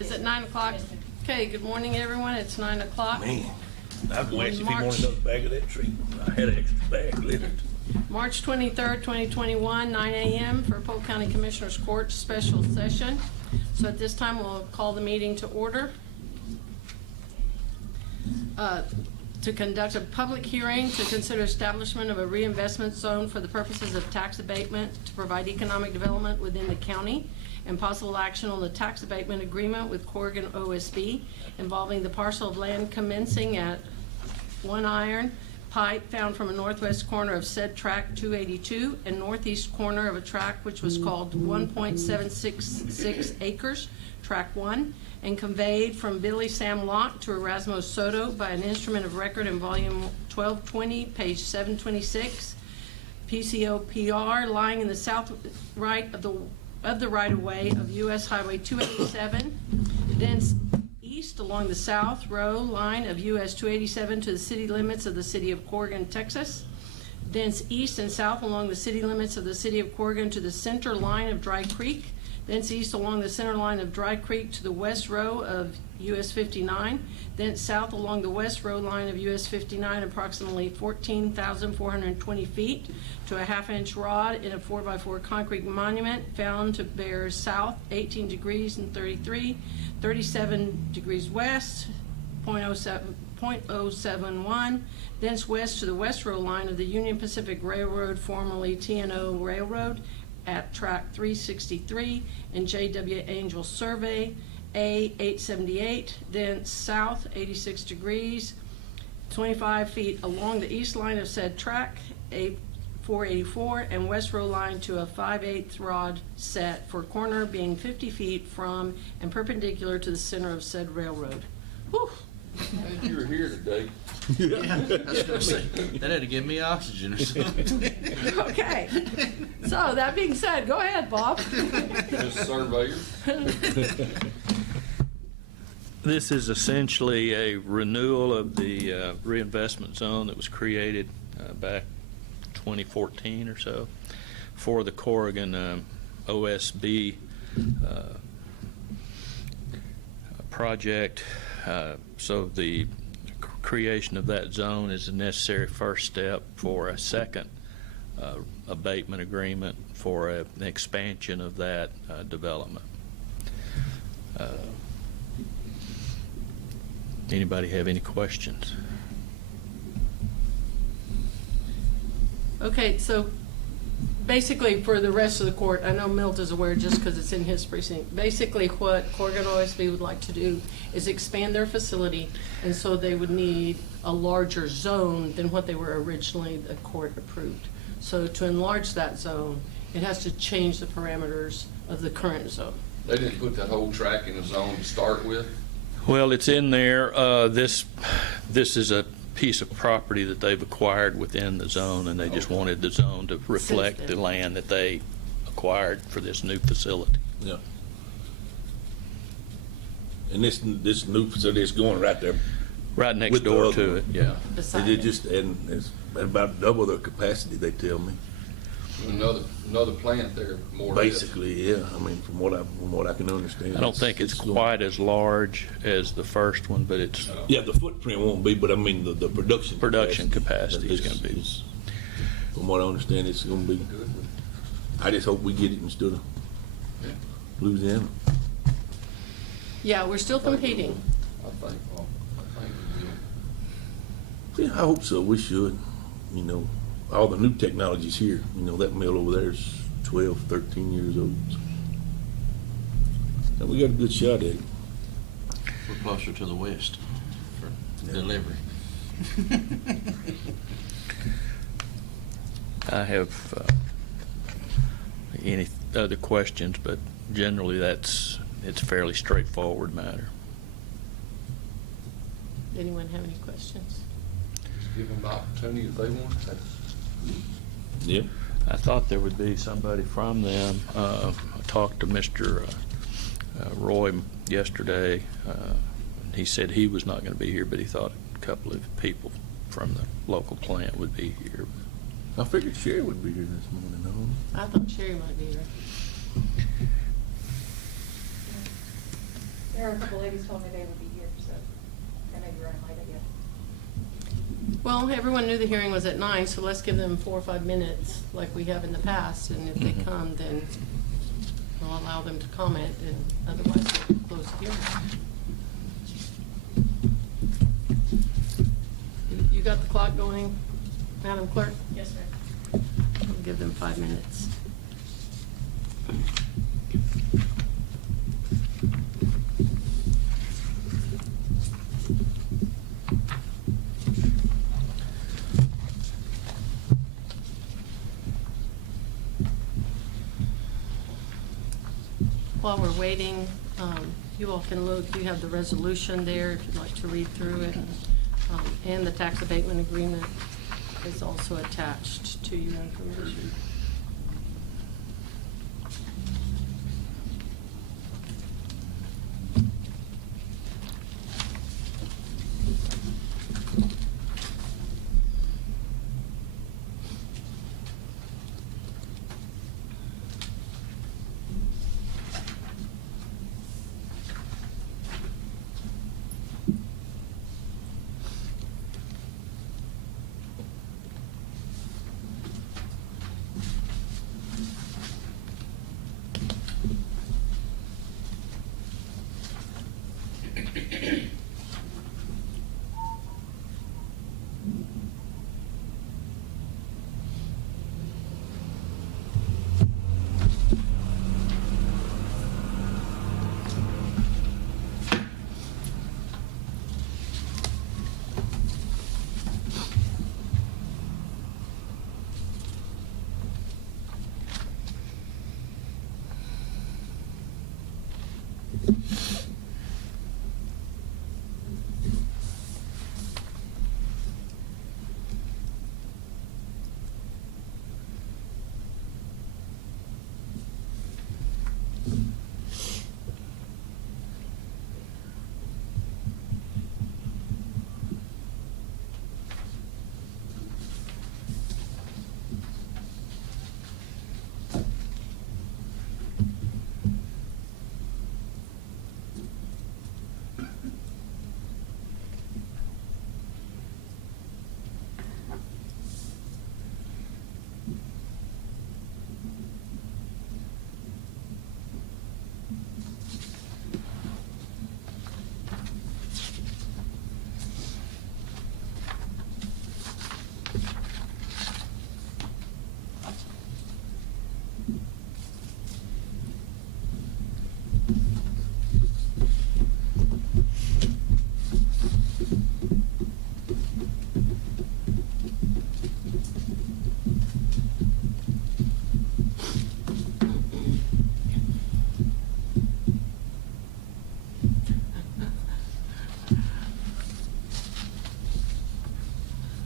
Is it 9 o'clock? Okay, good morning, everyone. It's 9 o'clock. Man, I was going to ask if he March. wanted another bag of that treat. I had an extra bag left. March 23rd, 2021, 9 a.m. for Polk County Commissioners Court special session. So at this time, we'll call the meeting to order. To conduct a public hearing to consider establishment of a reinvestment zone for the purposes of tax abatement to provide economic development within the county, and possible action on the tax abatement agreement with Corrigan OSB involving the parcel of land commencing at 1 Iron Pipe found from a northwest corner of said tract 282 and northeast corner of a tract which was called 1.766 acres, tract 1, and conveyed from Billy Sam Locke to Erasmo Soto by an instrument of record in volume 1220, page 726, PCOPR, lying in the south right of the right-of-way of U.S. Highway 287, thence east along the south row line of U.S. 287 to the city limits of the city of Corrigan, Texas, thence east and south along the city limits of the city of Corrigan to the center line of Dry Creek, thence east along the center line of Dry Creek to the west row of US 59, thence south along the west row line of US 59 approximately 14,420 feet to a half-inch rod in a 4x4 concrete monument found to bear south 18 degrees and 37 degrees west, 0.071, thence west to the west row line of the Union Pacific Railroad, formerly TNO Railroad, at track 363 and J.W. Angel Survey A878, then south 86 degrees, 25 feet along the east line of said track A484 and west row line to a 5/8 rod set for corner being 50 feet from and perpendicular to the center of said railroad. Whew. Glad you were here today. Yeah, I was gonna say, that had to give me oxygen or something. Okay, so that being said, go ahead, Bob. Mr. Surveyor. This is essentially a renewal of the reinvestment zone that was created back 2014 or so for the Corrigan OSB project. So the creation of that zone is a necessary first step for a second abatement agreement for an expansion of that development. Anybody have any questions? Okay, so basically for the rest of the court, I know Milt is aware just because it's in his precinct. Basically what Corrigan OSB would like to do is expand their facility, and so they would need a larger zone than what they were originally the court approved. So to enlarge that zone, it has to change the parameters of the current zone. They didn't put that whole track in the zone to start with. Well, it's in there. This is a piece of property that they've acquired within the zone, and they just wanted the zone to reflect the land that they acquired for this new facility. Yeah. And this new facility is going right there. Right next With the door other to one. it, yeah. Beside They it. just, and it's about double their capacity, they tell me. Another plant there, more or less. Basically, yeah. I mean, from what I can understand. I don't think it's quite as large as the first one, but it's Yeah, the footprint won't be, but I mean, the production capacity is going to be. From what I understand, it's going to be. I just hope we get it instead of Yeah. Louisiana. Yeah, we're still competing. I think we will. Yeah, I hope so. We should. You know, all the new technology's here. You know, that mill over there is 12, 13 years old. And we got a good shot at it. We're closer to the west for delivery. I have any other questions, but generally it's a fairly straightforward matter. Anyone have any questions? Just give them the opportunity if they want to. Yeah. I thought there would be somebody from them. I talked to Mr. Roy yesterday. He said he was not going to be here, but he thought a couple of people from the local plant would be here. I figured Sherry would be here this morning, though. I thought Sherry might be here. There were a couple ladies told me they would be here, so they may be running late, I guess. Well, everyone knew the hearing was at 9, so let's give them 4 or 5 minutes like we have in the past, and if they come, then we'll allow them to comment, and otherwise we'll close the hearing. You got the clock going, Madam Clerk? Yes, sir. We'll give them 5 minutes. While we're waiting, you all can look, you have the resolution there if you'd like to read through it. And the tax abatement agreement is also attached to your information.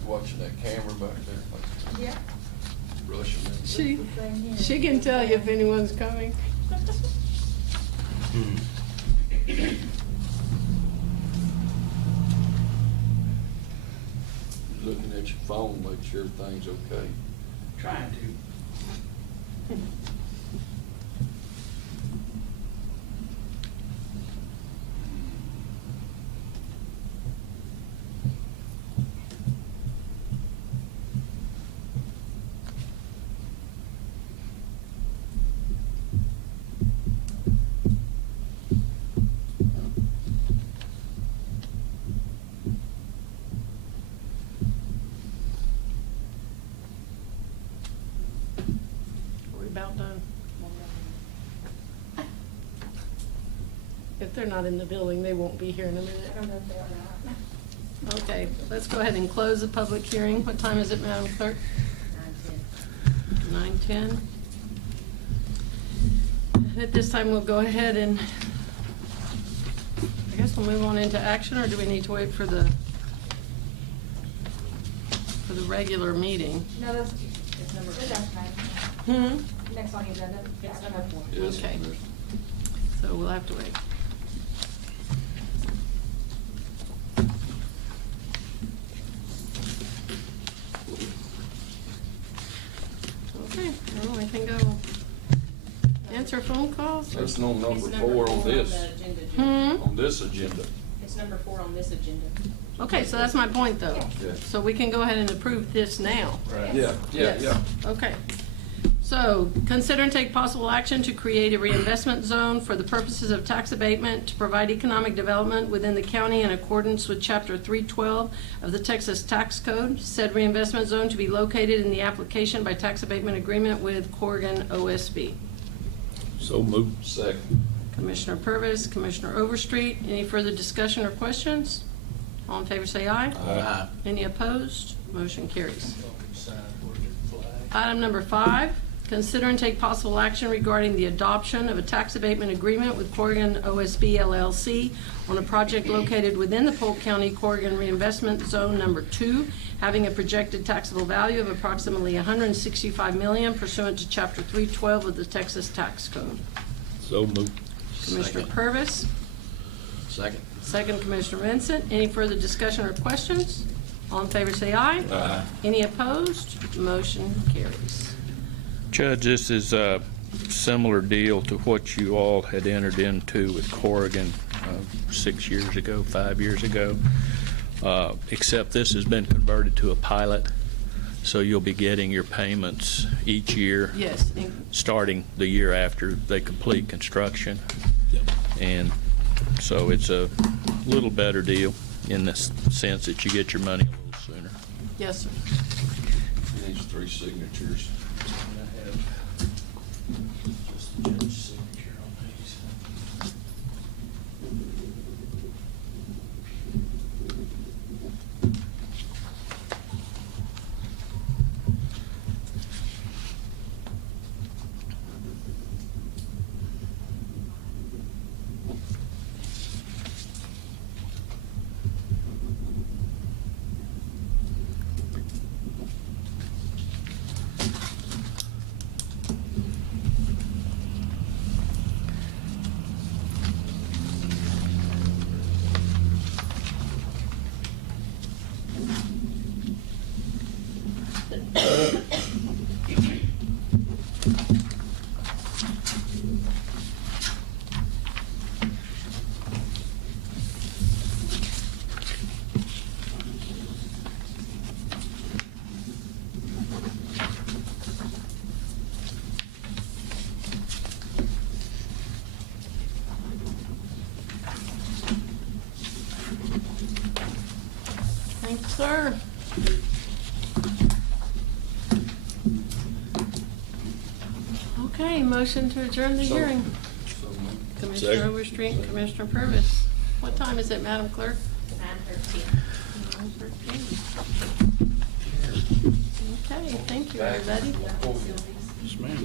Watching that camera back there, like Yeah. rushing in. She can tell you if anyone's coming. Looking at your phone, make sure everything's okay. Trying to. Are we about done? If they're not in the building, they won't be here in a I minute. don't know if they are or not. Okay, let's go ahead and close the public hearing. What time is it, Madam Clerk? 9:10. And at this time, we'll go ahead and, I guess we'll move on into action, or do we need to wait for the regular meeting? No, that's number 4. Hmm? Next on the agenda. It's number 4. Yes, Okay. there's- So we'll have to wait. Okay, well, I can go answer phone calls. That's no number 4 on this. agenda. On this agenda. It's number 4 on this agenda. Okay, so that's my point, though. Yeah. So we can go ahead and approve this now. Yeah, Yes. Okay. So, consider and take possible action to create a reinvestment zone for the purposes of tax abatement to provide economic development within the county in accordance with Chapter 312 of the Texas Tax Code. Said reinvestment zone to be located in the application by tax abatement agreement with Corrigan OSB. So moved. Second. Commissioner Purvis, Commissioner Overstreet, any further discussion or questions? All in favor say aye. Aye. Any opposed? Motion carries. Item number 5, consider and take possible action regarding the adoption of a tax abatement agreement with Corrigan OSB LLC on a project located within the Polk County Corrigan Reinvestment Zone Number 2, having a projected taxable value of approximately $165 million pursuant to Chapter 312 of the Texas Tax Code. So moved. Commissioner Second. Purvis, Second. second Commissioner Vincent. Any further discussion or questions? All in favor say aye. Aye. Any opposed? Motion carries. Judge, this is a similar deal to what you all had entered into with Corrigan 6 years ago, 5 years ago, except this has been converted to a pilot, so you'll be getting your payments each year, Yes, starting the year after they complete construction. Yep. And so it's a little better deal in the sense that you get your money a little sooner. yes, sir. He needs 3 signatures. Just the judge's signature on these. Thank you, sir. Okay, motion to adjourn the hearing. So moved. Commissioner Second. Overstreet and Commissioner Purvis. What time is it, Madam Clerk? 9:13. 9:13. Okay, thank you, everybody. Before we- Yes, ma'am.